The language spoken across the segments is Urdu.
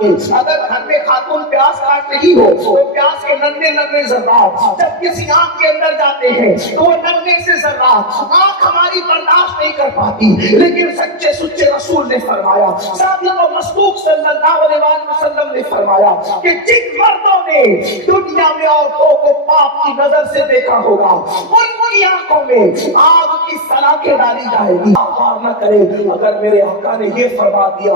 کے اگر گھر میں خاتون پیاز کاٹ رہی ہو تو پیاز کے ننھے ننھے ذرات جب کسی آنکھ کے اندر جاتے ہیں تو وہ ننھے سے ذرات آنکھ ہماری برداشت نہیں کر پاتی، لیکن سچے سچے رسول نے فرمایا، صادق و مصدوق صلی اللہ علیہ وسلم نے فرمایا کہ جن مردوں نے دنیا میں عورتوں کو پاپ کی نظر سے دیکھا ہوگا ان کی آنکھوں میں آگ کی سلاخیں ڈالی جائے گی۔ غور نہ کرے، اگر میرے آقا نے یہ فرما دیا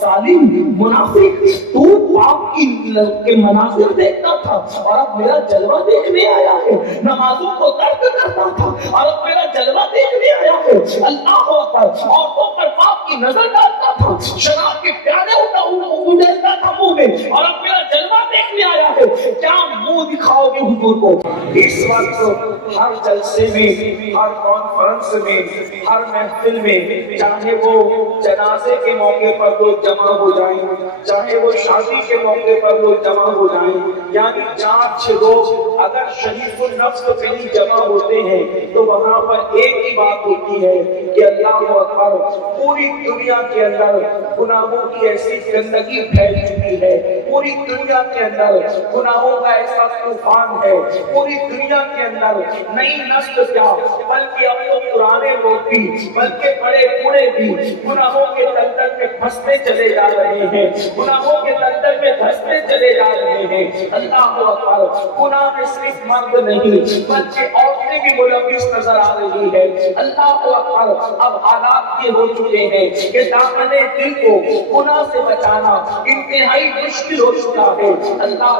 ظالم منافق تو پاپ کے مناظر دیکھتا تھا اور اب میرا جلوہ دیکھنے آیا ہے، نمازوں کو ترک کرتا تھا اور اب میرا جلوہ دیکھنے آیا ہے، اللہ اکبر، عورتوں پر پاپ کی نظر ڈالتا تھا، شراب کے پیالے اڑیلتا تھا منہ میں اور اب میرا جلوہ دیکھنے آیا ہے، کیا منہ دکھاؤ گے حضور کو؟ اس وقت ہر جلسے میں، ہر کانفرنس میں، ہر محفل میں، چاہے وہ جنازے کے موقع پر لوگ جمع ہو جائیں، چاہے وہ شادی کے موقع پر لوگ جمع ہو جائیں، یعنی 4-6 لوگ اگر شریف النفس پہ ہی جمع ہوتے ہیں تو وہاں پر ایک ہی بات ہوتی ہے کہ اللہ اکبر، پوری دنیا کے اندر گناہوں کی ایسی گندگی پھیل چکی ہے، پوری دنیا کے اندر گناہوں کا ایسا طوفان ہے، پوری دنیا کے اندر نئی نسل کیا بلکہ اب تو پرانے لوگ بھی، بلکہ بڑے بوڑھے بھی گناہوں کے دلدل میں پھنستے چلے جا رہے ہیں، گناہوں کے دلدل میں پھنستے چلے جا رہے ہیں۔ اللہ اکبر، گناہ میں صرف مرد نہیں بلکہ عورتیں بھی ملوث نظر آ رہی ہے۔ اللہ اکبر، اب حالات یہ ہو چکے ہیں کہ دامن دل کو گناہ سے بچانا انتہائی مشکل ہو چکا ہے۔ اللہ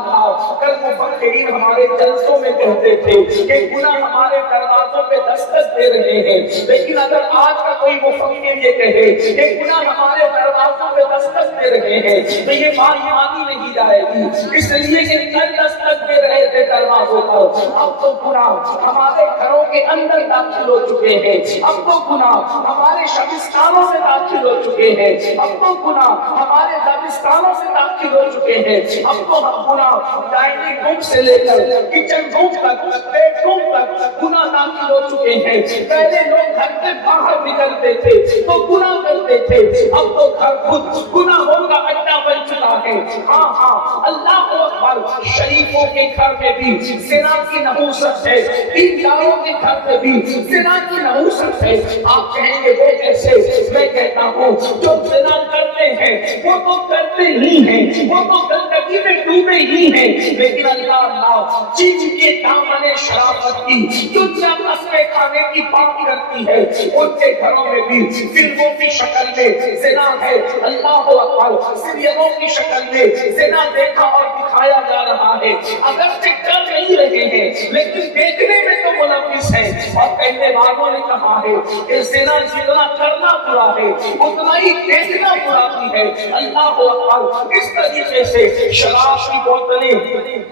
کل مفکرین ہمارے جلسوں میں کہتے تھے کہ گناہ ہمارے دروازوں پہ دستک دے رہے ہیں، لیکن اگر آج کا کوئی مفکر یہ کہے کہ گناہ ہمارے دروازوں پہ دستک دے رہے ہیں تو یہ بات مانی نہیں جائے گی، اس لیے کہ کل دستک دے رہے تھے دروازوں پر، اب تو گناہ ہمارے گھروں کے اندر داخل ہو چکے ہیں، اب تو گناہ ہمارے شبستانوں سے داخل ہو چکے ہیں، اب تو گناہ ہمارے دبستانوں سے داخل ہو چکے ہیں، اب تو گناہ ڈائننگ روم سے لے کر کچن روم تک، بیڈ روم تک گناہ داخل ہو چکے ہیں۔ پہلے لوگ گھر کے باہر نکلتے تھے تو گناہ کرتے تھے، اب تو گھر خود گناہوں کا اڈا بن چکا ہے۔ ہاں ہاں، اللہ اکبر، شریفوں کے گھر میں بھی زنا کی نحوست ہے، دینداروں کے گھر میں بھی زنا کی نحوست ہے۔ آپ کہیں گے وہ کیسے؟ میں کہتا ہوں جو زنا کرتے ہیں وہ تو کرتے ہی ہیں، وہ تو گندگی میں ڈوبے ہی ہیں، لیکن اللہ جن کے دامن شرافت کی دنیا قسمیں کھانے کی بات کرتی ہے ان کے گھروں میں بھی فلموں کی شکل میں زنا ہے۔ اللہ اکبر، سیریلوں کی شکل میں زنا دیکھا اور دکھایا جا رہا ہے، اگرچہ کر نہیں رہے ہیں لیکن دیکھنے میں تو ملوث ہے۔ اور کہنے والوں نے کہا ہے کہ زنا جتنا کرنا برا ہے اتنا ہی دیکھنا برا بھی ہے۔ اللہ اکبر، اس طریقے سے شراب کی بوتلیں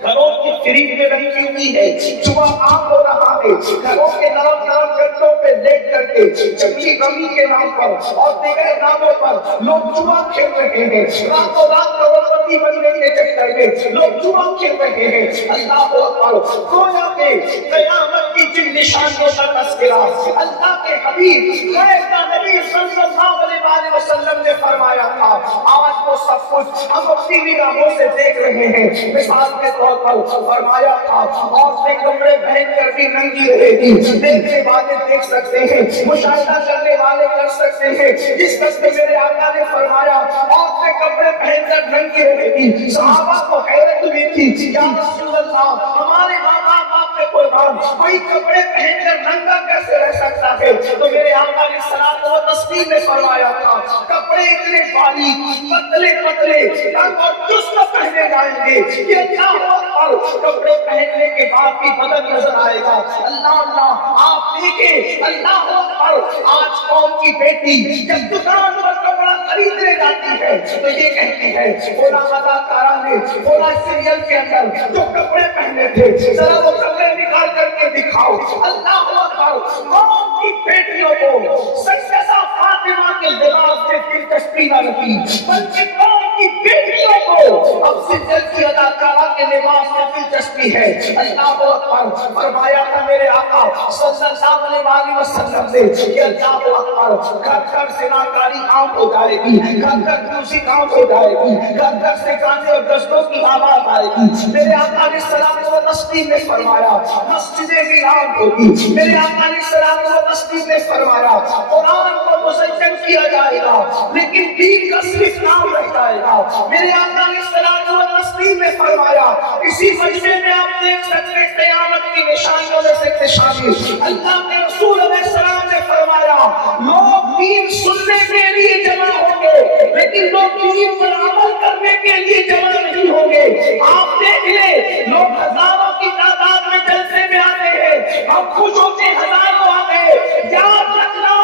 گھروں کی فریج میں رکھی ہوئی ہے، جوا عام ہو رہا ہے، گھروں کے نرم نرم گدوں پہ لیٹ کر کے چمچی غمی کے نام پر اور دیگر ناموں پر لوگ جوا کھیل رہے ہیں، راتوں رات کروڑپتی بننے کے چکر میں لوگ جوا کھیل رہے ہیں۔ اللہ اکبر، گویا کہ قیامت کی جن نشانیوں کا تذکرہ اللہ کے حبیب خیر کا نبی صلی اللہ علیہ وسلم نے فرمایا تھا، آج وہ سب کچھ ہم اپنی نگاہوں سے دیکھ رہے ہیں۔ مثال کے طور پر فرمایا تھا عورتیں کپڑے پہن کر بھی ننگی رہے گی، دیکھنے والے دیکھ سکتے ہیں، مشاہدہ کرنے والے کر سکتے ہیں۔ جس وقت میرے آقا نے فرمایا عورتیں کپڑے پہن کر ننگی رہے گی، صحابہ کو حیرت ہوئی تھی، یا رسول اللہ ہمارے ماں باپ آپ کے قربان کوئی کپڑے پہن کر ننگا کیسے رہ سکتا ہے؟ تو میرے آقا نے صلاۃ و تسلیم میں فرمایا تھا کپڑے اتنے باریک پتلے پتلے اور چست پہنے جائیں گے کہ اللہ اکبر، کپڑے پہننے کے بعد بھی بدن نظر آئے گا۔ اللہ اللہ، آپ دیکھیں اللہ اکبر، آج قوم کی بیٹی جب دکان پر کپڑا خریدنے جاتی ہے تو یہ کہتی ہے فلاں اداکارہ نے فلاں سیریل کے اندر جو کپڑے پہنے تھے ذرا وہ کپڑے نکال کر کے دکھاؤ۔ اللہ اکبر، قوم کی بیٹیوں کو سیدہ فاطمہ کے لباس سے دلچسپی نہ رہی بلکہ قوم کی بیٹیوں کو اب سجدے کی اداکارہ کے لباس میں دلچسپی ہے. اللہ اکبر. فرمایا تھا میرے آقا صلی اللہ علیہ وسلم نے کہ اللہ اکبر گھر گھر زناکاری عام ہو جائے گی, گھر گھر میوزک عام ہو جائے گی, گھر گھر سے گانے اور گزلوں کی آواز آئے گی. میرے آقا نے سلام و تسلیم میں فرمایا مسجدیں ویران ہوگی. میرے آقا نے سلام و تسلیم میں فرمایا قرآن کو مزین کیا جائے گا لیکن دین کا صرف نام رہ جائے گا. میرے آقا نے سلام و تسلیم میں فرمایا اسی مجمع میں آپ دیکھ سکتے ہیں قیامت کی نشانیوں میں سے نشانی. اللہ کے رسول علیہ السلام نے فرمایا لوگ دین سننے کے لیے جمع ہوں گے لیکن لوگ دین پر عمل کرنے کے لیے جمع نہیں ہوں گے. آپ دیکھ لیں لوگ ہزاروں کی تعداد میں جلسے میں آتے ہیں, ہم خوش ہوتے ہزاروں آ گئے. یاد رکھنا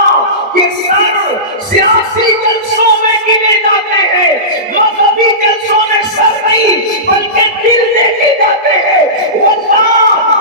کہ سر سیاسی جلسوں میں گنے جاتے ہیں, مذہبی جلسوں میں سر نہیں بلکہ دل دیکھے جاتے ہیں. واللہ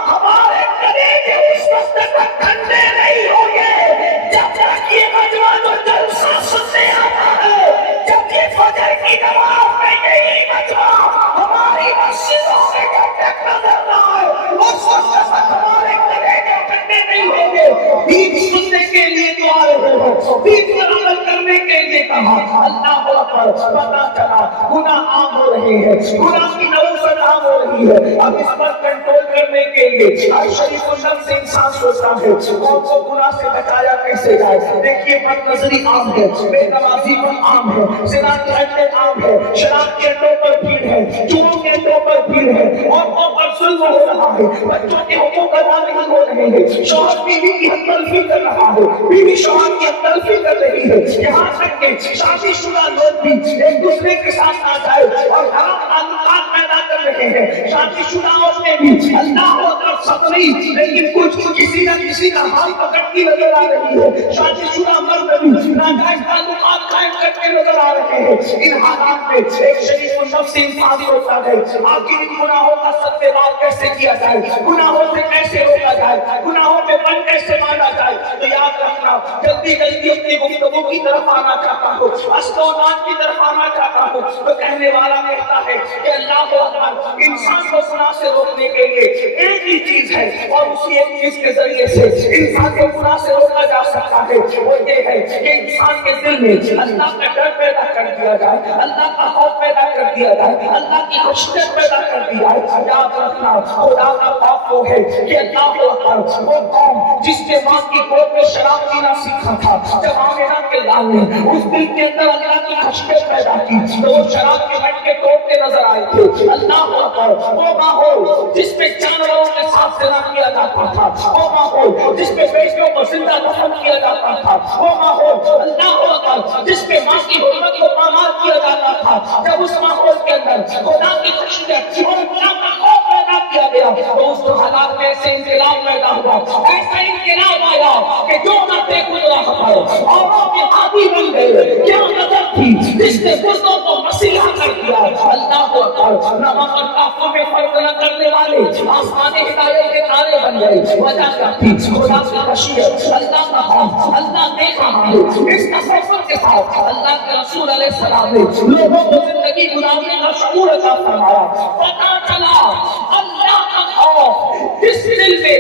ہمارے کلیجے اس وقت تک ٹھنڈے نہیں ہوں گے جب تک یہ مجمع جو جلسہ سننے آتا ہے, جب یہ فجر کی نماز میں یہی مجمع ہماری مسجدوں میں جب تک نظر نہ آئے اس وقت تک ہمارے کلیجے ٹھنڈے نہیں ہوں گے. دین سننے کے لیے تو آ رہے ہو, دین پر عمل کرنے کے لیے کہا. اللہ اکبر. پتہ چلا گناہ عام ہو رہے ہیں, گناہ کی نوسط عام ہو رہی ہے. اب اس پر کنٹرول کرنے کے لیے ہر شریف و شرم سے انسان سوچتا ہے قوم کو گناہ سے بچایا کیسے جائے. دیکھیے بد نظری عام ہے, بے نمازی پر عام ہے, زنا کے اڈے عام ہے, شراب کے اڈوں پر بھیڑ ہے, چوروں کے اڈوں پر بھیڑ ہے, عورتوں پر ظلم ہو رہا ہے, بچوں کے حقوق ادا نہیں ہو رہے ہیں, شوہر بیوی کی حق تلفی کر رہا ہے, بیوی شوہر کی حق تلفی کر رہی ہے. یہاں تک کہ شادی شدہ لوگ بھی ایک دوسرے کے ساتھ آ جائے اور حرام تعلقات پیدا کر رہے ہیں. شادی شدہ عورتیں بھی اللہ کو طرف سپری لیکن کچھ کسی نہ کسی کا ہاتھ پکڑتی نظر آ رہی ہے. شادی شدہ مرد بھی ناجائز تعلقات قائم کرتے نظر آ رہے ہیں. ان حالات میں ایک شریف و نفس انسان ہوتا ہے آخر ان گناہوں کا ستیوار کیسے کیا جائے, گناہوں سے کیسے روکا جائے, گناہوں پہ بن کیسے مانا جائے. تو یاد رکھنا جلدی جلدی اپنی گفتگو کی طرف آنا چاہتا ہوں, اصل و نام کی طرف آنا چاہتا ہوں. تو کہنے والا کہتا ہے کہ اللہ اکبر انسان کو گناہ سے روکنے کے لیے ایک ہی چیز ہے اور اسی ایک چیز کے ذریعے سے انسان کو گناہ سے روکا جا سکتا ہے. وہ یہ ہے کہ انسان کے دل میں اللہ کا ڈر پیدا کر دیا جائے, اللہ کا خوف پیدا کر دیا جائے, اللہ کی خشیت پیدا کر دی جائے. یاد رکھنا خدا کا خوف وہ ہے کہ اللہ اکبر وہ قوم جس کے ماں کی گود میں شراب پینا سیکھا تھا, جب آمنہ کے لال نے اس دل کے اندر اللہ کی خشیت پیدا کی تو وہ شراب کے مٹکے توڑتے نظر آئے تھے. اللہ اکبر وہ ماحول جس میں جانوروں کے ساتھ زنا کیا جاتا تھا, وہ ماحول جس میں بیٹیوں کو زندہ دفن کیا جاتا تھا, وہ ماحول اللہ اکبر جس میں ماں کی حرمت کو پامال کیا جاتا تھا, جب اس ماحول کے اندر خدا کی خشیت اور خدا کا خوف پیدا کیا گیا تو اس حالات میں ایسے انقلاب پیدا ہوا, ایسا انقلاب آیا کہ جو نہ تھے گزرا ہمارے اوروں کے عادی بن گئے. کیا نظر تھی جس نے بزرگوں کو مسیحا کر دیا. اللہ اکبر نمک اور کافوں میں فرق نہ کرنے والے آسمان ہدایت کے تارے بن گئے. وجہ کیا تھی؟ خدا کی خشیت, اللہ کا خوف. اللہ دیکھ رہا ہے اس تصور کے ساتھ اللہ کے رسول علیہ السلام نے لوگوں کو زندگی گزارنے کا شعور عطا فرمایا. پتہ چلا اللہ کا خوف جس دل میں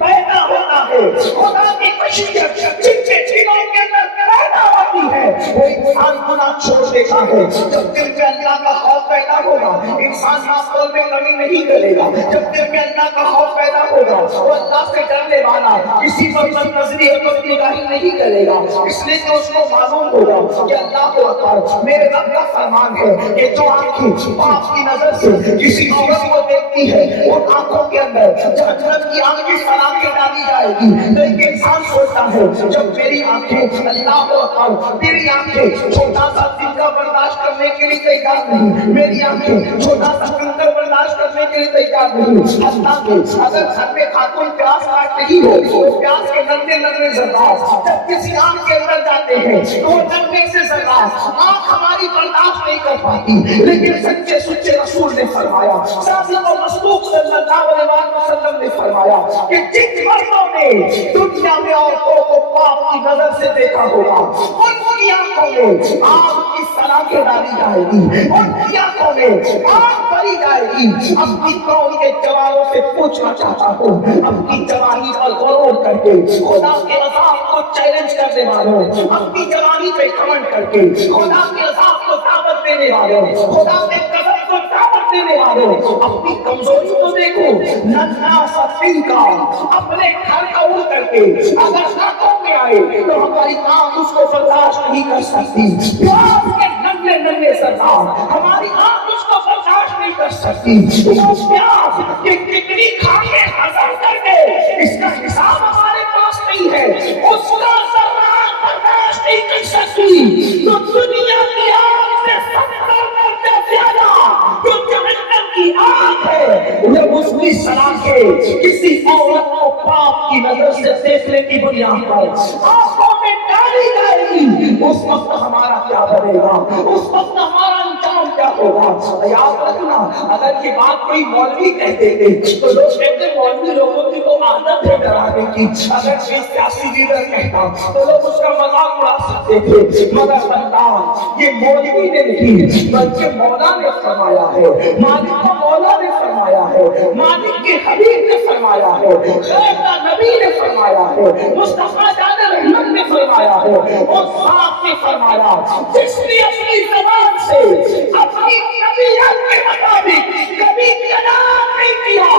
پیدا ہوتا ہے, خدا کی خشیت جن کے دلوں کے اندر پیدا ہوتی ہے وہ انسان گناہ چھوڑ دیتا ہے. جب دل میں اللہ کا خوف پیدا ہوگا انسان معقول میں کمی نہیں کرے گا. جب دل میں اللہ کا خوف پیدا ہوگا وہ اللہ سے ڈرنے والا کسی پر بد نظری اور بد نگاہی نہیں کرے گا, اس لیے کہ اس کو معلوم ہوگا کہ اللہ کو اکبر میرے رب کا فرمان ہے کہ جو آنکھیں پاپ کی نظر سے کسی عورت کو دیکھتی ہے ان آنکھوں کے اندر جہنم کی آگ کی سلاخیں ڈالی جائے گی. لیکن انسان سوچتا ہے جب میری آنکھیں اللہ کو اکبر میری آنکھیں چھوٹا سا تنکا برداشت کرنے کے لیے تیار نہیں, میری آنکھیں چھوٹا سا کنکر برداشت کرنے کے لیے تیار نہیں. اللہ کے اگر گھر میں خاتون پیاس کاٹ رہی ہو تو پیاس کے نرمے نرمے ذرات جب کسی آنکھ کے اندر جاتے ہیں تو وہ نرمے سے ذرات آنکھ ہماری برداشت نہیں کر پاتی. لیکن سچے سچے رسول نے فرمایا, صادق و مصدوق صلی اللہ علیہ وسلم نے فرمایا کہ جن مردوں نے دنیا میں عورتوں کو پاپ کی نظر سے دیکھا ہوگا ان کی آنکھوں میں آگ کی سلاخیں ڈالی جائے گی, ان کی آنکھوں میں آگ بھری جائے گی۔ اپنی قوم کے جوانوں سے پوچھنا چاہتا ہوں، اپنی جوانی پر غور کر کے خدا کے عذاب کو چیلنج کرنے والوں، اپنی جوانی پہ کمنٹ کر کے خدا کے عذاب کو دعوت دینے والوں، خدا کے غضب کو دعوت دینے والوں، اپنی کمزوری کو دیکھو۔ ننھا سا تنکا اپنے گھر کا اڑ کر کے اگر ہاتھوں میں آئے تو ہماری آنکھ اس کو برداشت نہیں کر سکتی۔ پیاس کے ننھے ننھے سردار ہماری آنکھ اس کو برداشت نہیں کر سکتی۔ وہ پیاس کہ کتنی کھا کے ہضم کر کے اس کا حساب ہمارے پاس نہیں ہے، اس کا ذرات برداشت نہیں کر سکتی۔ تو دنیا کی آگ سے 70 مرتبہ زیادہ جو جہنم کی آگ ہے، جب اس کی سلاخیں کسی عورت کو پاپ کی نظر سے دیکھنے کی بنیاد پر آنکھوں میں ڈالی جائے گی، اس وقت ہمارا کیا بنے گا، اس وقت ہمارا انجام کیا ہوگا۔ یاد رکھنا، اگر یہ بات کوئی مولوی کہتے تھے تو لوگ کہتے مولوی لوگوں کی تو عادت ہے ڈرانے کی، اگر کوئی سیاسی لیڈر کہتا تو لوگ اس کا مذاق اڑا سکتے تھے، مگر بندہ یہ مولوی نے نہیں بلکہ مولا نے فرمایا ہے، مالک کا مولا نے فرمایا ہے، مالک کے حبیب نے فرمایا ہے، خیر کا نبی نے فرمایا ہے، مصطفیٰ جان رحمت نے فرمایا ہے، اور صاحب نے فرمایا جس نے اپنی زبان سے اپنی طبیعت کے مطابق کبھی کلام نہیں کیا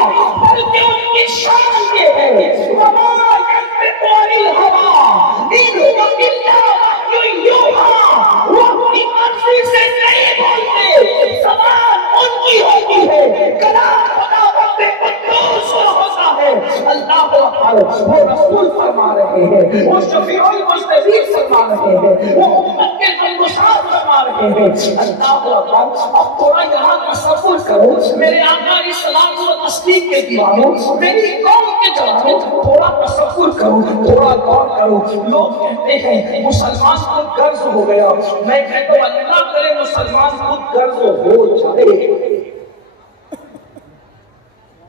بلکہ ان کی شان یہ ہے وَمَا يَنطِقُ عَنِ الْهَوَىٰ إِنْ هُوَ إِلَّا وَحْيٌ يُوحَىٰ، وہ اپنی مرضی سے نہیں بولتے، زبان ان کی ہوتی ہے، کلام خداوند قدوس کا ہوتا ہے۔ اللہ اکبر، وہ رسول فرما رہے ہیں، وہ شفیع المذنبین فرما رہے ہیں، وہ امت کے غمگسار فرما رہے ہیں۔ اللہ اکبر، اب تھوڑا یہاں تصور کرو، میرے آقا علیہ الصلوۃ والتسلیم کے دیوانوں، میری قوم کے جوانوں، تھوڑا تصور کرو، تھوڑا غور کرو۔ لوگ کہتے ہیں مسلمان خود غرض ہو گیا، میں کہتا ہوں اللہ کرے مسلمان خود غرض ہو جائے۔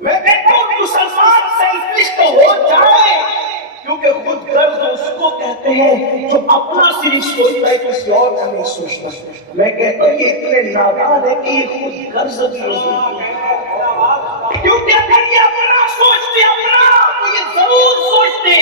میں کہتا ہوں مسلمان سیلفش تو ہو جائے، کیونکہ خود غرض اس کو کہتے ہیں جو اپنا صرف سوچتا ہے کسی اور کا نہیں سوچتا۔ میں کہتا ہوں یہ اتنے نادان ہے کہ یہ خود غرض بھی نہیں، کیونکہ اگر یہ اپنا سوچتے اپنا تو یہ ضرور سوچتے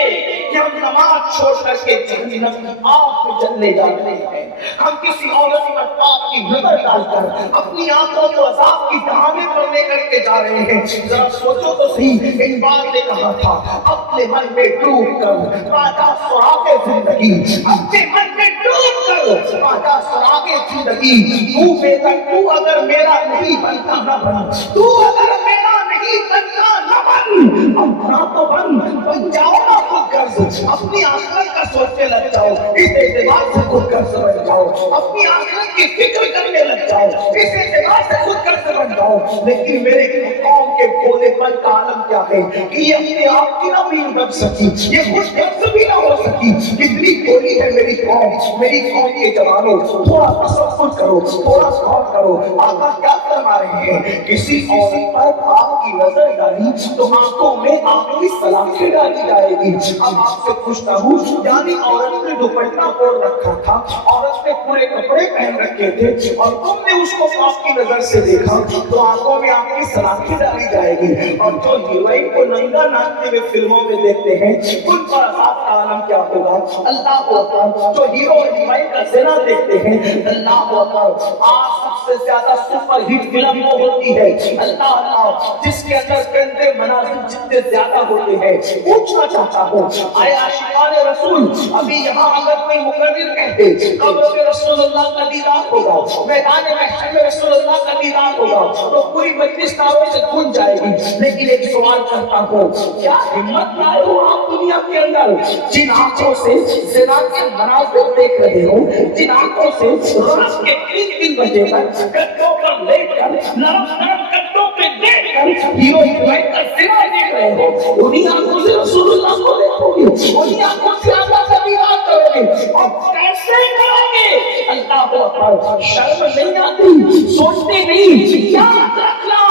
کہ ہم نماز چھوڑ کر کے جہنم کی آگ میں جلنے جا رہے ہیں، ہم کسی عورت پر پاپ کی نظر ڈال کر اپنی آنکھوں کو عذاب کی دہانے پر لے کر کے جا رہے ہیں۔ ذرا سوچو تو صحیح، اقبال نے کہا تھا اپنے من میں ڈوب کر پاتا سراغ زندگی، اپنے من میں ڈوب کر پاتا سراغ زندگی، تو بے تک تو اگر میرا نہیں بنتا نہ بن، تو اگر میرا نہیں بنتا نہ بن، اپنا تو بن جاؤ نا خود غرض، اپنی آخرت کا سوچنے لگ جاؤ، اس اعتبار سے خود غرض بن جاؤ، اپنی آخرت کی فکر کرنے لگ جاؤ، اس اعتبار سے خود غرض بن جاؤ۔ لیکن میرے قوم کے بولے پن کا عالم کیا ہے کہ یہ اپنے آپ کی نہ بھی بن سکی، یہ خود غرض بھی نہ ہو سکی۔ کتنی بولی ہے میری قوم، میری قوم کے جوانوں، تھوڑا تصور کرو، تھوڑا غور کرو، آقا کیا فرما رہے ہیں؟ کسی عورت پر آپ کی نظر ڈالی تو آنکھوں میں آپ کی سلاخیں ڈالی جائے گی۔ اب آپ سے پوچھتا ہوں، یعنی عورت نے دوپٹہ اوڑھ رکھا تھا، عورت نے پورے کپڑے پہن رکھے تھے اور تم نے اس کو آپ کی نظر سے دیکھا تو آنکھوں میں آپ کی سلاخیں ڈالی جائے گی۔ اور جو ہیروئن کو ننگا ناچتے ہوئے فلموں میں دیکھتے ہیں ان پر عذاب کا عالم کیا ہوگا۔ اللہ اکبر، جو ہیرو اور ہیروئن کا زنا دیکھتے ہیں، اللہ اکبر، آج سب سے زیادہ سپر ہٹ فلم وہ ہوتی ہے اللہ جس کے اندر گندے مناظر جتنے زیادہ ہوتے ہیں۔ پوچھنا چاہتا ہوں، آئے عاشقان رسول ابھی یہاں اگر کوئی مقرر کہتے قبر میں رسول اللہ کا دیدار ہوگا، میدان محشر میں رسول اللہ کا دیدار ہوگا تو پوری مجلس نعروں سے گونج جائے گی۔ لیکن ایک سوال کرتا ہوں، کیا ہمت لائے ہو آپ دنیا کے اندر جن آنکھوں سے زنا کے مناظر دیکھ رہے ہو، جن آنکھوں سے رات کے 3 بجے تک گدوں پر لیٹ کر نرم نرم گدوں پہ لیٹ کر ہیرو ہیروئن کا زنا دیکھ رہے ہو، انہی آنکھوں سے رسول اللہ کو دیکھو گے، انہی آنکھوں سے آقا کا دیدار کرو گے، اور کیسے کرو گے؟ اللہ اکبر، شرم نہیں آتی؟ سوچتے نہیں؟ یاد رکھنا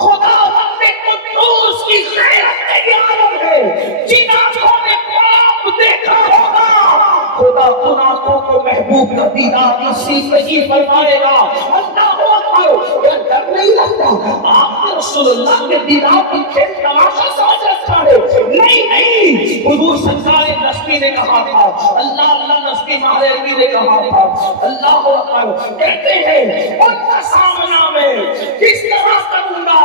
خدا اپنے قدوس کی غیرت کے عالم ہے، جن آنکھوں نے پاپ دیکھا ہوگا خدا ان آنکھوں کو محبوب کا دیدار نصیب نہیں فرمائے گا۔ اللہ اکبر، رسول اللہ کے دیدار کی کھیل تماشا سمجھ رکھا ہے. نہیں حضور سرکار نسبی نے کہا تھا, اللہ نسبی مہربی نے کہا تھا, اللہ اکبر, کہتے ہیں ان کا سامنا میں کس طرح کروں گا,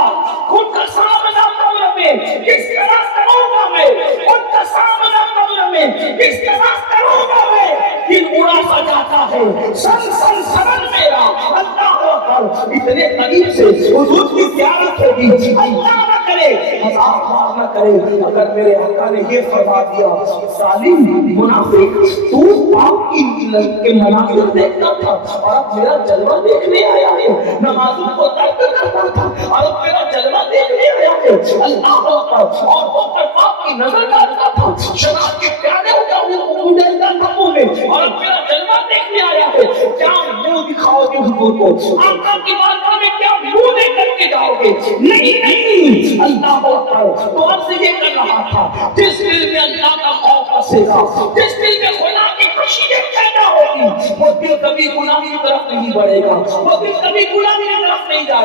ان کا سامنا قبر میں کس طرح کروں گا میں, ان کا سامنا قبر میں کس طرح کروں گا میں, دل اڑا سا جاتا ہے سن سن سنن میرا. اللہ اکبر, اتنے قریب سے حضور کی زیارت ہوگی, اللہ نہ کرے عذاب نہ کرے اگر میرے آقا نے یہ فرما دیا ظالم منافق تو پاک کی منافق دیکھتا تھا اور اب میرا جلوہ دیکھنے آیا ہے, نمازوں کو ترک کرتا تھا اور اب میرا جلوہ دیکھنے آیا ہے. اللہ اکبر, اور اوپر پاک کی نظر ڈالتا تھا, شراب کے پیالے ہوتا اڑتا تھا منہ میں اور اب میرا جلوہ دیکھنے آیا ہے. کیا منہ دکھاؤ گے حضور کو, آقا کی بارگاہ میں کیا منہ دے کر کے جاؤ گے؟ نہیں. اللہ اکبر, تو اب سے یہ کر رہا تھا جس دل میں اللہ کا خوف بسے گا, جس دل میں خدا کی خوشی پیدا ہوگی, وہ دل کبھی گناہ کی طرف نہیں بڑھے گا, وہ دل کبھی گناہ کی طرف نہیں جائے گا.